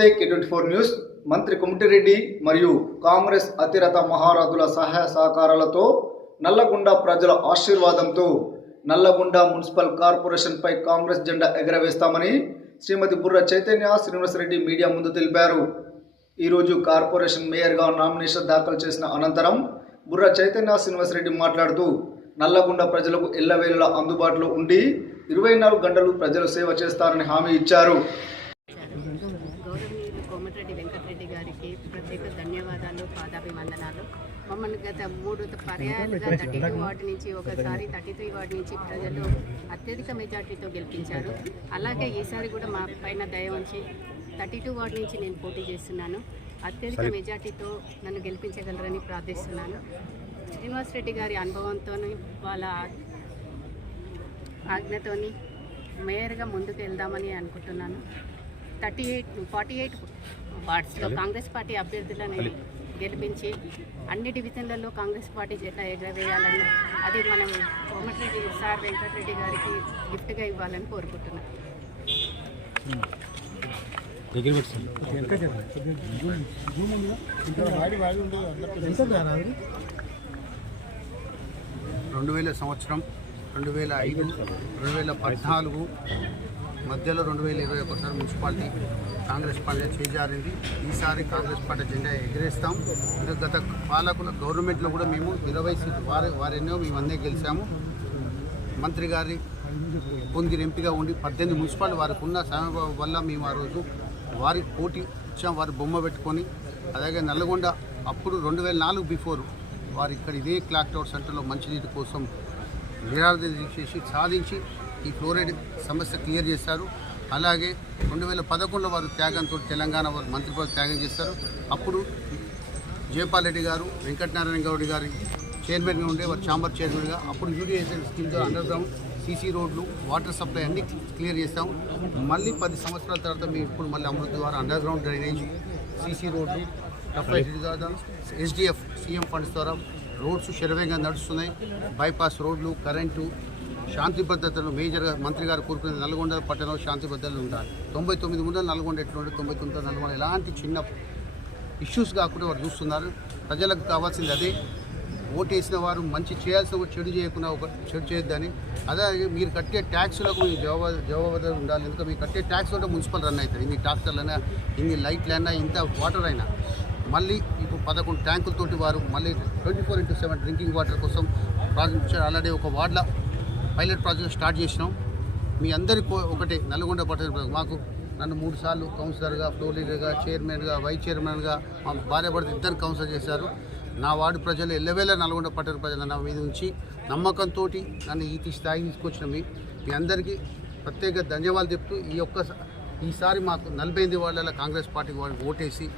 నమస్తే K24 news. మంత్రి కొమటిరెడ్డి మరియు కాంగ్రెస్ అతిరథ మహారథుల సహాయ సహకారాలతో నల్లగొండ ప్రజల ఆశీర్వాదంతో నల్లగొండ మున్సిపల్ కార్పొరేషన్ పై కాంగ్రెస్ జెండా ఎగరవేస్తామని శ్రీమతి బుర్ర చైతన్య శ్రీనివాసరెడ్డి మీడియా ముందు తెలిపారు. ఈ రోజు కార్పొరేషన్ మేయర్గా నామినేషన్ దాఖలు చేసిన అనంతరం బుర్ర చైతన్య శ్రీనివాసరెడ్డి మాట్లాడుతూ నల్లగొండ ప్రజలకు ఎల్లవేళలా అందుబాటులో ఉండి 24 గంటలు ప్రజల సేవ చేస్తారని హామీ ఇచ్చారు. గౌరవనీయులు కోమటిరెడ్డి వెంకటరెడ్డి గారికి ప్రత్యేక ధన్యవాదాలు, పాదాభివందనాలు. మమ్మల్ని గత 3 పర్యాయాలుగా 32 వార్డు నుంచి ఒకసారి 33 వార్డు నుంచి ప్రజలు అత్యధిక మెజార్టీతో గెలిపించారు. అలాగే ఈసారి కూడా మా పైన దయ ఉంచి 32 వార్డు నుంచి నేను పోటీ చేస్తున్నాను. అత్యధిక మెజార్టీతో నన్ను గెలిపించగలరని ప్రార్థిస్తున్నాను. శ్రీనివాసరెడ్డి గారి అనుభవంతో వాళ్ళ ఆజ్ఞతోని మేయర్గా ముందుకు వెళ్దామని అనుకుంటున్నాను. 48 వార్డ్స్లో కాంగ్రెస్ పార్టీ అభ్యర్థులను గెలిపించి అన్ని డివిజన్లలో కాంగ్రెస్ పార్టీ జెండా ఎగరవేయాలని, అది మనం కోమటిరెడ్డి సార్ వెంకటరెడ్డి గారికి గిఫ్ట్గా ఇవ్వాలని కోరుకుంటున్నాను. 2000 సంవత్సరం, 2005, 2014 మధ్యలో 2021 మున్సిపాలిటీ కాంగ్రెస్ పార్టీ చేజారింది. ఈసారి కాంగ్రెస్ పార్టీ జెండా ఎగిరేస్తాం. గత పాలకుల గవర్నమెంట్లో కూడా మేము 20 సీట్లు వారెన్నో మేము అన్నీ గెలిచాము. మంత్రి గారి పొందిన ఎంపీగా ఉండి 18 మున్సిపాలిటీ వారికి ఉన్న సమయం వల్ల మేము ఆ రోజు వారికి పోటీ ఇచ్చాం. వారి బొమ్మ పెట్టుకొని, అలాగే నల్లగొండ అప్పుడు 2004 బిఫోర్ వారు ఇక్కడ ఇదే క్లాక్ టవర్ సెంటర్లో మంచినీటి కోసం నిరాదరణ చేసి సాధించి ఈ ఫ్లోరైడ్ సమస్య క్లియర్ చేశారు. అలాగే 2011లో వారు త్యాగంతో తెలంగాణ వారు మంత్రి పదవి త్యాగం చేస్తారు. అప్పుడు జయపాల్ రెడ్డి గారు వెంకటనారాయణ గౌడ్ గారి చైర్మన్గా ఉండే వారు ఛాంబర్ చైర్మన్గా అప్పుడు యూడిఎస్ఎల్ స్కీమ్తో అండర్ గ్రౌండ్ సీసీ రోడ్లు, వాటర్ సప్లై అన్నీ క్లియర్ చేస్తాము. మళ్ళీ 10 సంవత్సరాల తర్వాత మేము ఇప్పుడు మళ్ళీ అమృత్ ద్వారా అండర్ గ్రౌండ్ డ్రైనేజ్, సీసీ రోడ్లు, SDF సీఎం ఫండ్స్ ద్వారా రోడ్స్ శరవేగంగా నడుస్తున్నాయి. బైపాస్ రోడ్లు, కరెంటు, శాంతి భద్రతలు మేజర్గా మంత్రి గారు కోరుకునేది నల్గొండ పట్టణంలో శాంతి భద్రతలు ఉండాలి. 99 ముందు నల్గొండ ఎట్లుండే 99 నల్గొండ ఎలాంటి చిన్న ఇష్యూస్ కాకుండా వారు చూస్తున్నారు. ప్రజలకు కావాల్సింది అదే. ఓటు వేసిన వారు మంచి చేయాల్సిన ఒక చెడు చేయకుండా ఒక చెడు చేయొద్దని. అదే మీరు కట్టే ట్యాక్స్లకు మీ జవాబుదారీ ఉండాలి. ఎందుకంటే మీరు కట్టే ట్యాక్స్ కూడా మున్సిపల్ రన్ అవుతుంది. ఇన్ని ట్రాక్టర్లైనా, ఇన్ని లైట్లైనా, ఇంత వాటర్ అయినా. మళ్ళీ ఇప్పుడు 11 ట్యాంకులతోటి వారు మళ్ళీ 24/7 డ్రింకింగ్ వాటర్ కోసం ప్రాజెక్ట్ ఇచ్చారు. ఆల్రెడీ ఒక వార్డులో పైలట్ ప్రాజెక్ట్ స్టార్ట్ చేసినాం. మీ అందరికీ ఒకటే, నల్గొండ పట్టణ మాకు నన్ను 3 సార్లు కౌన్సిలర్గా, ఫ్లోర్ లీడర్గా, చైర్మన్గా, వైస్ చైర్మన్గా మా భార్య భర్త ఇద్దరు కౌన్సిలర్ చేశారు. నా వార్డు ప్రజలు ఎల్లవేళ నల్గొండ పట్టణ ప్రజలు నా మీద నుంచి నమ్మకంతో నన్ను ఈ స్థాయికి తీసుకొచ్చిన మీ అందరికీ ప్రత్యేక ధన్యవాదాలు చెప్తూ ఈసారి మాకు 48 వార్డుల కాంగ్రెస్ పార్టీ వారికి ఓటేసి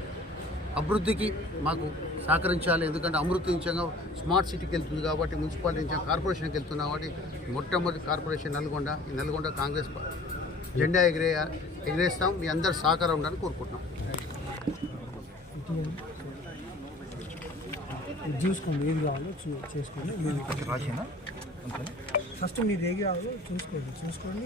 అభివృద్ధికి మాకు సహకరించాలి. ఎందుకంటే అమృతించంగా స్మార్ట్ సిటీకి వెళ్తుంది కాబట్టి, మున్సిపాలిటీ నుంచి కార్పొరేషన్కి వెళ్తుంది కాబట్టి మొట్టమొదటి కార్పొరేషన్ నల్గొండ. ఈ నల్గొండ కాంగ్రెస్ జెండా ఎగిరేస్తాం. మీ అందరు సహకారం ఉండాలని కోరుకుంటున్నాం. చూసుకోండి, ఏది కావాలో చేసుకోండి. ఫస్ట్ మీరు ఏది కావాలో చూసుకోండి.